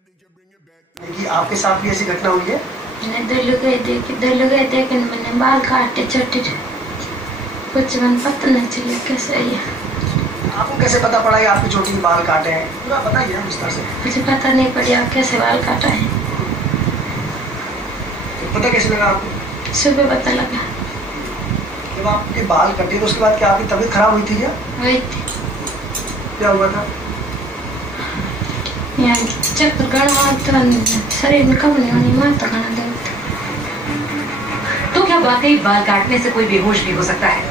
कि आपके साथ भी ऐसी घटना हुई है? मैंने दिल्ली गए थे मैंने बाल काटे छोटे, कुछ मन पता नहीं चला कैसे है। आपको कैसे पता पड़ा कि आपकी चोटी के बाल काटे हैं? पूरा बताइए ना विस्तार से। मुझे पता नहीं पड़ा कैसे बाल काटा है। तो पता कैसे लगा आपको? सुबह पता लगा। जब आपके बाल कटे तो उसके बाद क्या आपकी तबीयत खराब हुई थी क्या? हुई थी। क्या हुआ था? यहाँ चक्कर गड़ा शरीर में कम नहीं होनी माता खाना दे। तो क्या वाकई बाल काटने से कोई बेहोश भी हो सकता है?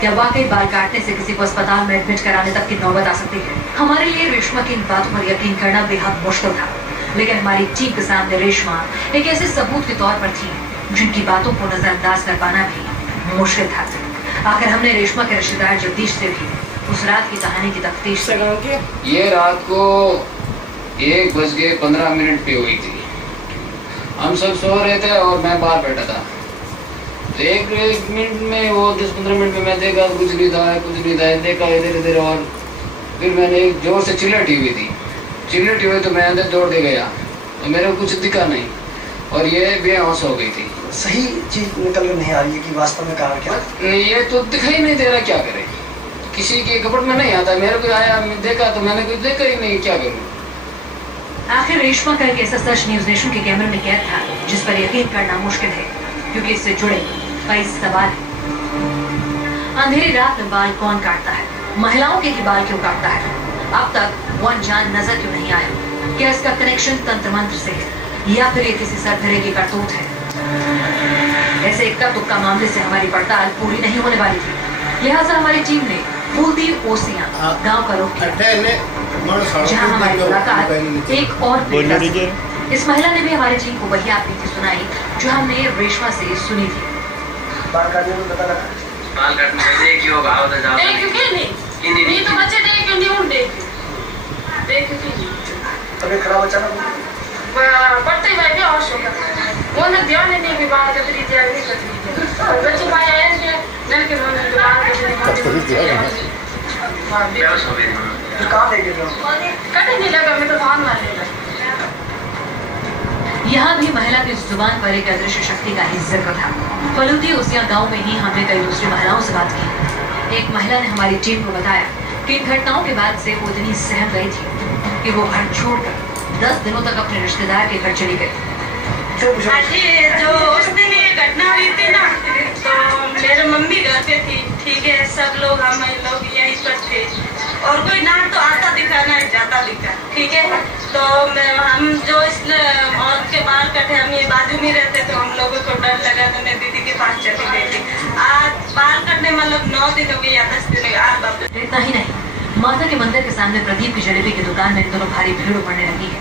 क्या वाकई बाल काटने से किसी को अस्पताल में एडमिट कराने तक की नौबत आ सकती है? हमारे लिए रेशमा की इन बातों पर यकीन करना बेहद मुश्किल था, लेकिन हमारी टीम के सामने रेशमा एक ऐसे सबूत के तौर पर थी जिनकी बातों को नजरअंदाज कर पाना भी मुश्किल था। आखिर हमने रेशमा के रिश्तेदार जगदीश से भी उस रात की कहानी की तफ्तीश की। ये रात को 1:15 पे हुई थी। हम सब सो रहे थे और मैं बाहर बैठा था। तो एक मिनट में वो 10-15 मिनट में मैं देखा कुछ नहीं था देखा इधर और फिर मैंने एक जोर से चिल्लट हुई थी। चिल्लट हुई तो मैं अंदर दौड़ दे गया तो मेरे को कुछ दिखा नहीं और ये बेहोश हो गई थी। सही चीज निकल कर नहीं आ रही है कि वास्तव में कारण क्या? नहीं, ये तो दिखाई नहीं दे रहा, क्या करे? किसी के कपड़ में नहीं आता, मेरे को आया देखा तो मैंने कुछ देखा ही नहीं, क्या करूँ? आखिर रेशमा का एक ऐसा सच न्यूज नेशन के कैमरे में कैद था जिस पर यकीन करना मुश्किल है, क्योंकि इससे जुड़े कई सवाल हैं। अंधेरी रात में बाल कौन काटता है? महिलाओं के ही बाल क्यों काटता है? अब तक वो अनजान नजर क्यों नहीं आया? क्या इसका कनेक्शन तंत्र मंत्र से है या फिर ये किसी सरधरे की करतूत है? ऐसे इक्का तुक्का मामले से हमारी पड़ताल पूरी नहीं होने वाली थी, लिहाजा हमारी टीम ने फूलदीप ओसियां गांव का रुख किया, जहां हमारी मुलाकात एक और महिला से। इस महिला ने भी हमारी टीम को वही आपकी सुनाई जो हमने रेशमा से सुनी थी। बाल काटने में पता लगा? बाल काटने में देख क्यों गाओ तो जाओ नहीं तो बच्चे देख नहीं उड़ देख तबीयत खराब अचानक पड़ते ही भाई भी होश होगा वो ना ध्यान नहीं कि बाल कतरी जाए नहीं कतरी बच्चे भाई आए थे नल के मन में बाल कतरी जाए हां बेहोश हो गए। फिर कहां ले गए? कटे नहीं लगा, मैं तो भान मार लेगा। यहाँ भी महिला की जुबान पर एक अदृश्य शक्ति का ही जिक्र था। फलूदी ओसियां गांव में ही हमने कई दूसरी महिलाओं से बात की। एक महिला ने हमारी टीम को बताया कि इन घटनाओं के बाद से वो इतनी सहम गई थी कि वो घर छोड़कर 10 दिनों तक अपने रिश्तेदार के घर चली गई। जो उस दिन ये घटना हुई थी ना, तो मेरे मम्मी घर पे थी, ठीक है, सब लोग हम लोग यहीं पर थे और कोई ना तो आता दिखा ना जाता दिखा, ठीक है। तो हम जो इस औरत के बाल कटे, हम ये बाजू में रहते तो हम लोगों को डर लगा तो मैं दीदी के पास चली गई थी। आज बाल कटने मतलब 9 दिन हो गए या 10 दिन हो गए। इतना ही नहीं, माता के मंदिर के सामने प्रदीप की जलेबी की दुकान में इन दोनों भारी भीड़ उमड़ने लगी है,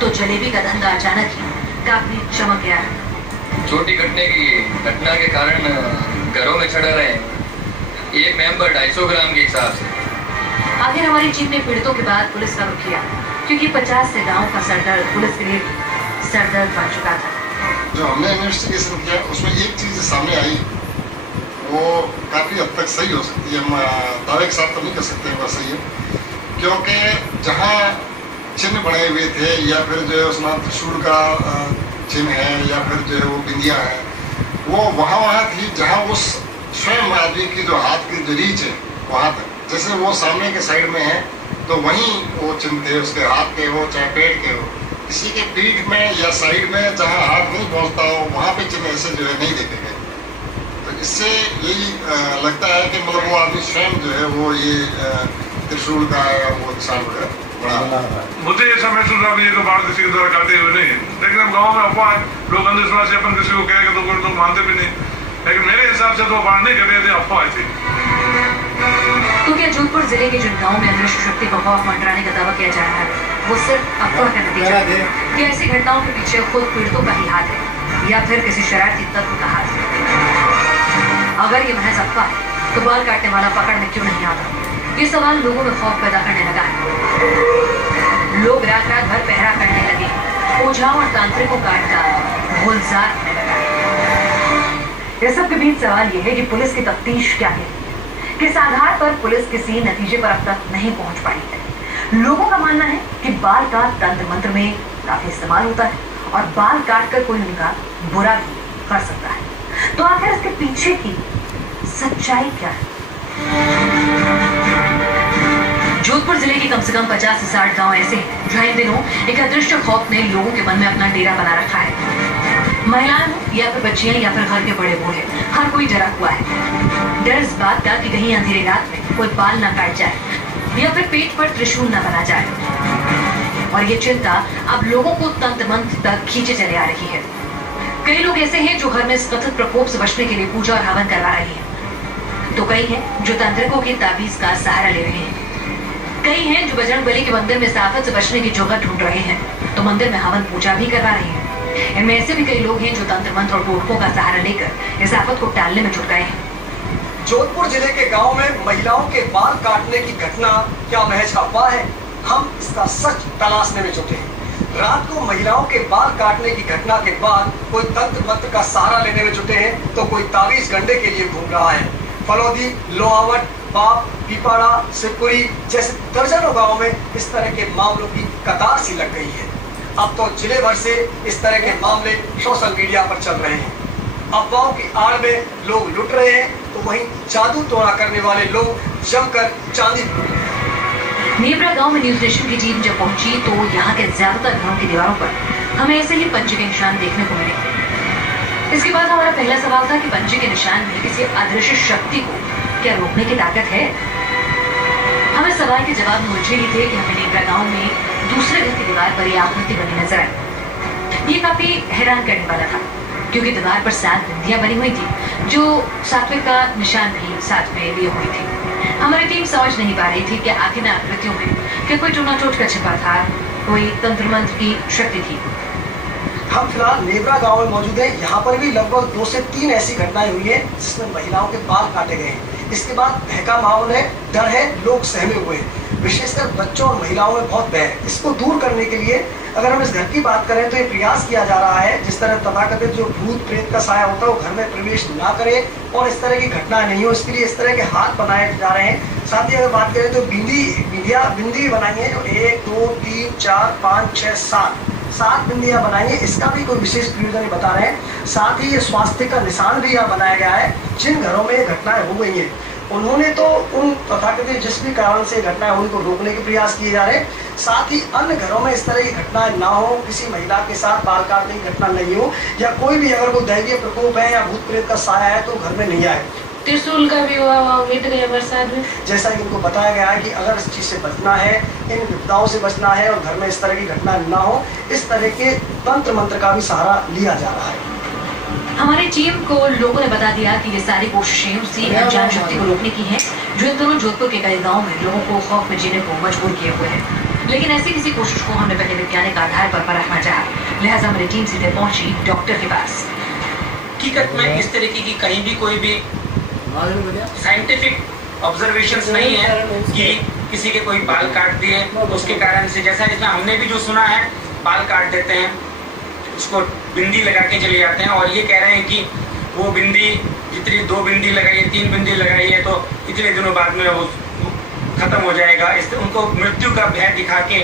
तो जलेबी का धंधा अचानक ही काफी चमक गया है। छोटी घटने की घटना के कारण घरों में चढ़ा रहे एक मेंबर 250 ग्राम के हिसाब से। आखिर हमारी टीम ने पीड़ितों के बाद पुलिस का रुख किया, क्योंकि 50 से गांव का सरदर्द पुलिस के लिए सरदर्द बन चुका था। जो हमने इन्वेस्टिगेशन किया उसमें एक चीज सामने आई, वो काफी हद तक सही हो सकती है। हम दावे के साथ तो नहीं कर सकते वह सही है, क्योंकि जहाँ चिन्ह बने हुए थे या फिर जो है उसमें त्रिशूल का चिन्ह है या फिर जो है वो बिंदिया है, वो वहाँ थी जहाँ उस स्वयं आदमी की जो हाथ की जो रीच है वहाँ तक। जैसे वो सामने के साइड में है तो वहीं वो चिन्ह थे उसके हाथ के हो चाहे पेड़ के हो। किसी के पीठ में या साइड में जहाँ हाथ नहीं पहुँचता हो वहाँ पे चिन्ह ऐसे जो है नहीं देखे गए। तो इससे यही लगता है कि मतलब वो आदमी स्वयं जो है वो ये त्रिशूल का वो निशान वगैरह बना। मुझे ऐसा महसूस हुआ कि ये तो बाल किसी के द्वारा काटे हुए नहीं, लेकिन हम गाँव में अफवाह है, लोग अंधविश्वास से अपन किसी को कहेगा तो कोई लोग मानते भी नहीं, लेकिन मेरे हिसाब से तो बाल नहीं कटे थे, अफवाह थी। तो क्या जोधपुर जिले के जिन गाँव में अदृश्य शक्ति का खौफ मंडराने का दावा किया जा रहा है वो सिर्फ अफवाह का नतीजा है? क्या ऐसी घटनाओं के पीछे खुद पीड़ितों का ही हाथ है या फिर किसी शरारती तत्व का हाथ है? अगर ये महज अफवाह है तो बाल काटने वाला पकड़ में क्यों नहीं आता? ये सवाल लोगों में खौफ पैदा करने लगा है। लोग रात रात भर पहरा करने लगे, ओझाओं और तांत्रिकों का अड्डा गुलजार होने लगा। इस सब के बीच सवाल यह है कि पुलिस की तफ्तीश क्या है, किस आधार पर पुलिस किसी नतीजे पर अब तक नहीं पहुंच पाई है। लोगों का मानना है कि बाल का तंत्र मंत्र में काफी इस्तेमाल होता है और बाल काट कर कोई उनका बुरा भी कर सकता है। तो आखिर इसके पीछे की सच्चाई क्या है? जोधपुर जिले के कम से कम 50 से 60 गांव ऐसे हैं जहां इन दिनों एक अदृश्य खौफ ने लोगों के मन में अपना डेरा बना रखा है। महिलाएं हो या फिर बच्चियां या फिर घर के बड़े बूढ़े, हर कोई डरा हुआ है। डर इस बात का कि कहीं अंधेरी रात में कोई बाल न काट जाए या फिर पेट पर त्रिशूल न बना जाए। और ये चिंता अब लोगों को तंत्र मंत्र तक खींचे चले आ रही है। कई लोग ऐसे हैं जो घर में इस कथित प्रकोप से बचने के लिए पूजा और हवन करवा रहे हैं, तो कई हैं जो तांत्रिकों की ताबीज का सहारा ले रहे हैं, कई हैं जो बजरंगबली के मंदिर में इस आफत से बचने की जगह ढूंढ रहे हैं, तो मंदिर में हवन पूजा भी करवा रहे हैं। इनमें ऐसे भी कई लोग हैं जो तंत्र मंत्र और टोटकों का सहारा लेकर इस आफत को टालने में जुट गए हैं। जोधपुर जिले के गांव में महिलाओं के बाल काटने की घटना क्या महज अफवाह है? हम इसका सच तलाशने में जुटे हैं। रात को महिलाओं के बाल काटने की घटना के बाद कोई तंत्र मंत्र का सहारा लेने में जुटे हैं, तो कोई तावीज गंडे के लिए घूम रहा है। फलौदी, लोहावट, बाप, पीपाड़ा, शिवपुरी जैसे दर्जनों गाँव में इस तरह के मामलों की कतार सी लग गई है। अब तो जिले भर से इस तरह के मामले सोशल मीडिया पर चल रहे हैं। अफवाहों की आड़ में लोग लुट रहे हैं, तो वहीं जादू टोना करने वाले लोग जमकर चांदी। नेवरा गांव में न्यूज नेशन की टीम जब पहुंची तो यहाँ के ज्यादातर घरों की दीवारों पर हमें ऐसे ही पंजे के निशान देखने को मिले। इसके बाद हमारा पहला सवाल था कि पंजे के निशान में किसी अदृश्य शक्ति को क्या रोकने की ताकत है? हमें सवाल के जवाब में उलझे ही थे कि हमें नेवरा गांव में दूसरे घर की दीवार पर यह आकृति बनी नजर आई। ये काफी हैरान करने वाला था, क्योंकि दीवार पर 7 बिंदियां बनी हुई थी, जो सातवें का निशान भी साथ में लिए हुई थी। हमारी टीम समझ नहीं पा रही थी कि आखिर आकृतियों में क्या कोई टोना टोट का छिपा था, कोई तंत्र मंत्र की शक्ति थी। हम फिलहाल नेवरा गांव में मौजूद हैं। यहाँ पर भी लगभग 2 से 3 ऐसी घटनाएं हुई हैं जिसमें महिलाओं के बाल काटे गए हैं। इसके बाद बहका माहौल है, डर है, लोग सहमे हुए हैं। विशेषकर बच्चों और महिलाओं में बहुत भय है। इसको दूर करने के लिए अगर हम इस घर की बात करें तो ये प्रयास किया जा रहा है, जिस तरह तथाकथित जो भूत प्रेत का साया होता है वो घर में प्रवेश ना करे और इस तरह की घटनाएं नहीं हो, इसके लिए इस तरह के हाथ बनाए जा रहे हैं। साथ ही अगर बात करें तो बिंदी बनाई है, 1 2 3 4 5 6 7 बिंदियां बनाई है। इसका भी कोई विशेष प्रयोजन बता रहे हैं। साथ ही ये स्वास्थ्य का निशान भी यहाँ बनाया गया है। जिन घरों में ये घटनाएं हो गई हैं उन्होंने तो उन तथाकथित जिस भी कारण से घटनाएं उनको रोकने के प्रयास किए जा रहे हैं। साथ ही अन्य घरों में इस तरह की घटनाएं ना हो, किसी महिला के साथ बाल काटने की घटना नहीं हो, या कोई भी अगर कोई दैवीय प्रकोप है या भूत प्रेत का साया है तो घर में नहीं आए। त्रिशूल का भी हुआ मिट गया बरसात में। जैसा कि इनको बताया गया है कि अगर इस चीज से बचना है, इन विपदाओं से बचना है और घर में इस तरह की घटना ना हो, इस तरह के तंत्र मंत्र का भी सहारा लिया जा रहा है। हमारी टीम को लोगों ने बता दिया कि ये सारी कोशिशें उसी अनजान शक्ति को रोकने की हैं जो इन दोनों जोधपुर के कई गाँव में लोगों को खौफ में जीने को मजबूर किए हुए हैं। लेकिन ऐसी किसी कोशिश को हमने पहले वैज्ञानिक आधार पर परखना चाहा, लिहाजा हमारी टीम सीधे पहुंची डॉक्टर के पास। हकीकत में इस तरीके की कहीं भी कोई भी साइंटिफिक ऑब्जर्वेशंस नहीं है कि किसी के कोई बाल काट दिए उसके कारण से, जैसा जितना हमने भी जो सुना है बाल काट देते हैं, उसको बिंदी लगा के चले जाते हैं और ये कह रहे हैं कि वो बिंदी जितनी 2 बिंदी लगाई है, 3 बिंदी लगाई है तो इतने दिनों बाद में वो खत्म हो जाएगा। उनको मृत्यु का भय दिखा के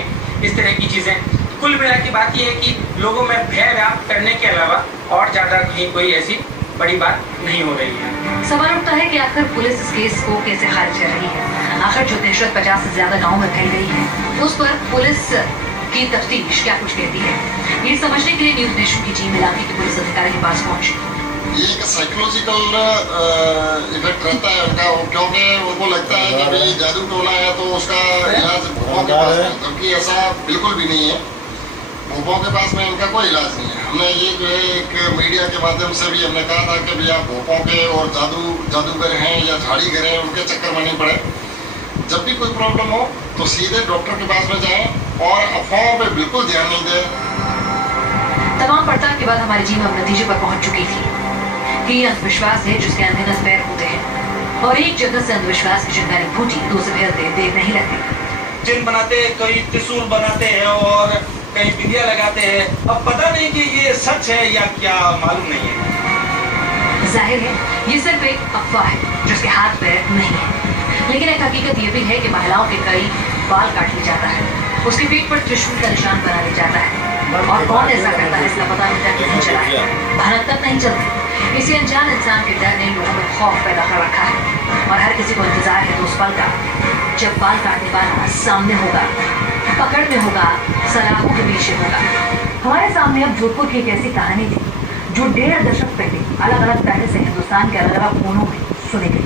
इस तरह की चीजें। कुल मिला की बात यह है कि लोगों में भय व्याप्त करने के अलावा और ज्यादा कहीं कोई ऐसी बड़ी बात नहीं हो रही है। सवाल उठता है कि आखिर पुलिस इस केस को कैसे खारिज कर रही है? आखिर जो दहशत 50 से ज्यादा गाँव में फैल गई है उस पर पुलिस की तफ्तीश क्या कुछ कहती है? ये समझने के लिए न्यूज नेशन की टीम इलाके के पुलिस अधिकारी के पास पहुंची। ये एक साइकोलॉजिकल इफेक्ट रहता है उनका, क्योंकि उनको लगता है कि भाई जादू टोना है तो उसका इलाज भूपों के पास है, जबकि ऐसा बिल्कुल भी नहीं है। भूपों के पास में इनका कोई इलाज नहीं है। हमने ये जो है एक मीडिया के माध्यम से भी हमने कहा था कि भैया भूपों के और जादूगर हैं या झाड़ीगर हैं उनके चक्कर में नहीं पड़े। जब भी कोई प्रॉब्लम हो तो सीधे डॉक्टर के पास में जाएं और अफवाहों पे बिल्कुल ध्यान नहीं दें। तमाम पड़ताल के बाद हमारी टीम अब नतीजे पर पहुंच चुकी थी कि ये अंधविश्वास है जिसके अंधे नस पैर होते हैं और एक जगह से अंधविश्वास की चिंगारी फूटी तो उसे फैलते देर नहीं लगती। जिन बनाते कई त्रिशूल बनाते हैं और कई बिंदियां लगाते हैं, अब पता नहीं कि ये सच है या क्या मालूम नहीं है। जाहिर है ये सिर्फ एक अफवाह है जिसके हाथ पैर नहीं है, लेकिन एक हकीकत ये भी है कि महिलाओं के कई बाल काट लिया जाता है उसकी पीठ पर त्रिशूल का निशान बना दिया जाता है और कौन ऐसा करता है इसका पता अभी तक नहीं चला है। भनक तक नहीं चलती। इसी अनजान इंसान के डर ने लोगों में खौफ पैदा कर रखा है और हर किसी को इंतजार है उस पल का जब बाल काटने वाला सामने होगा, पकड़ में होगा, सलाखों के पीछे होगा। हमारे सामने अब जोधपुर की एक ऐसी कहानी थी जो 1.5 दशक पहले अलग अलग तरह से हिंदुस्तान के अलग अलग कोनों में सुनी गई।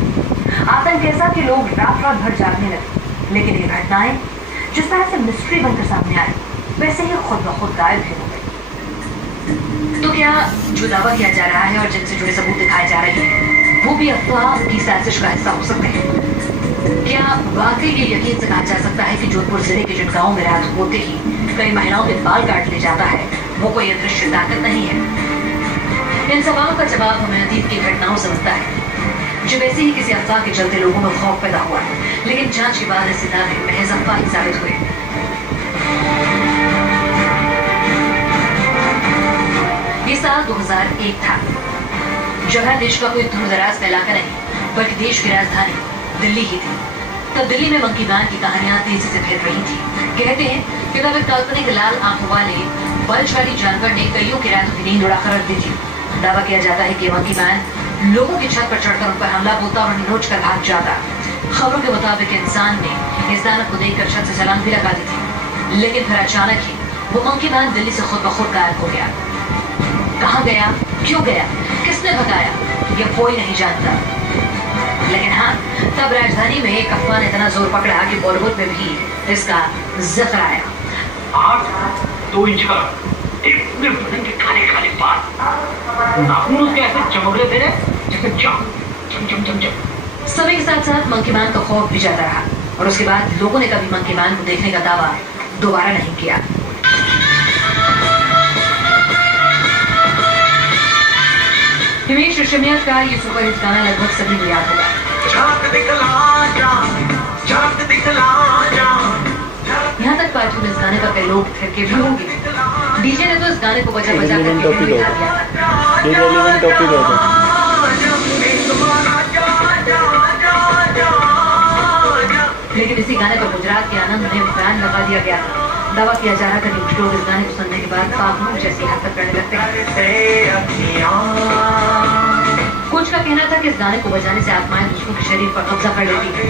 आतंक ऐसा कि लोग रात रात भर जागने लगे, लेकिन ये घटनाएं जिस तरह से मिस्ट्री बनकर सामने आई वैसे ही खुद ब खुद गायब भी हो गई। तो क्या जो दावा किया जा रहा है और जिनसे जुड़े सबूत दिखाए जा रहे हैं वो भी अफवाह की साजिश का हिस्सा हो सकते हैं? क्या वाकई ये यकीन से कहा जा सकता है कि जोधपुर जिले के जिन गाँव में रात होते ही कई महिलाओं के बाल काट लिया जाता है वो कोई अदृश्य ताकत नहीं है? इन सवालों का जवाब हमें अतीत की घटनाओं से मिलता है जो वैसे ही किसी अफवाह के चलते लोगों में खौफ पैदा हुआ, लेकिन जांच के बाद ऐसे दावे महज अफवाह ही साबित हुए। ये साल 2001 था। जगह देश का कोई दूर-दराज का इलाका नहीं बल्कि देश की राजधानी दिल्ली ही थी। तब दिल्ली में मंकी मैन की कहानियां तेजी से फैल रही थी। कहते हैं कि तब एक काल्पनिक लाल आंखों वाले बलशाली जानवर ने कईयों की रातों की नींद उड़ाकर रख दी थी। दावा किया जाता है कि मंकी मैन लोगों की छत पर चढ़कर उन पर हमला बोलता और उन्हें नोच कर भाग जाता। खबरों के मुताबिक इंसान ने इस दानव को देखकर छत से छलांग भी लगा दी थी, लेकिन फिर अचानक ही वो मंकी मैन दिल्ली से खुद ब खुद गायब हो गया। कहाँ गया, क्यों गया, किसने भगाया, ये कोई नहीं जानता। लेकिन हाँ, तब राजधानी में एक अफवाह ने इतना जोर पकड़ा कि बॉलीवुड में भी इसका जिक्र आया। 8-2 इंच का इतने वजन के काले काले बाल, नाखून उसके ऐसे चमक रहे थे जैसे चम। समय के साथ साथ मंकी मैन का खौफ भी जाता रहा और उसके बाद लोगों ने कभी मंकी मैन को देखने का दावा दोबारा नहीं किया। हिमेश रेशमिया का ये सुपरहिट गाना लगभग सभी को याद होगा। यहाँ तक पार्टी में इस गाने पर कई लोग थिरके भी होंगे। डीजे ने तो इस गाने को बजा बजा कर दिखा दिया। लेकिन इसी गाने पर गुजरात के आनंद में बैन लगा दिया गया। दावा किया जा रहा था कि कुछ लोग इस गाने को सुनने के बाद पागलों जैसी हरकत करने लगते हैं। कुछ का कहना था कि इस गाने को बजाने से आत्माएं दूसरों के शरीर पर कब्जा कर लेती हैं।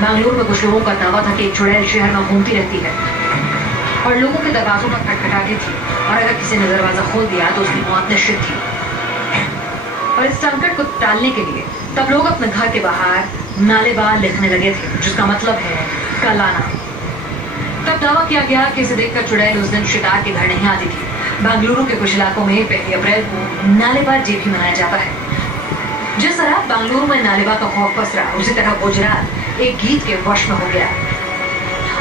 बेंगलुरु में कुछ लोगों का दावा था कि एक चुड़ैल शहर में घूमती रहती है और लोगों के दरवाजों पर खटखटाती थी और अगर किसी ने दरवाजा खोल दिया तो उसकी मौत निश्चित थी। और इस संकट को टालने के लिए तब लोग अपने घर के बाहर नालेबार लिखने लगे थे, जिसका मतलब है कल आना। तब दावा किया गया कि इसे देखकर चुड़ैल उस दिन शिकार के घर नहीं आती थी। बेंगलुरु के कुछ इलाकों में 1 अप्रैल को नालेबार डे भी मनाया जाता है। जिस तरह बेंगलुरु में नालेबा का खौफ पसरा, उसी तरह गुजरात एक गीत के वश में हो गया।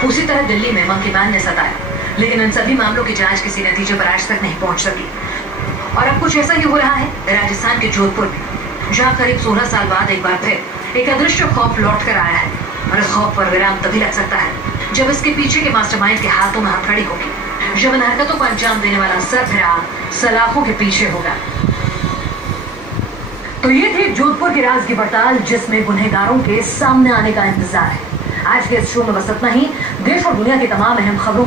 उसी तरह दिल्ली में मंकी मैन ने सताया, लेकिन इन सभी मामलों की जांच किसी नतीजे पर आज तक नहीं पहुंच सकी। और अब कुछ ऐसा ही हो रहा है राजस्थान के जोधपुर में, जहां करीब 16 साल बाद एक बार फिर एक अदृश्य खौफ लौट कर आया है। और इस खौफ पर विराम तभी लग सकता है जब इसके पीछे के मास्टरमाइंड के हाथों में हथकड़ी होगी, जब इन हरकतों को अंजाम देने वाला सरफिरा सलाखों के पीछे होगा। तो ये थी जोधपुर की राज की पड़ताल, जिसमें गुनहगारों के सामने आने का इंतजार है। आज के इस शो में बस इतना ही। देश और दुनिया की तमाम अहम खबरों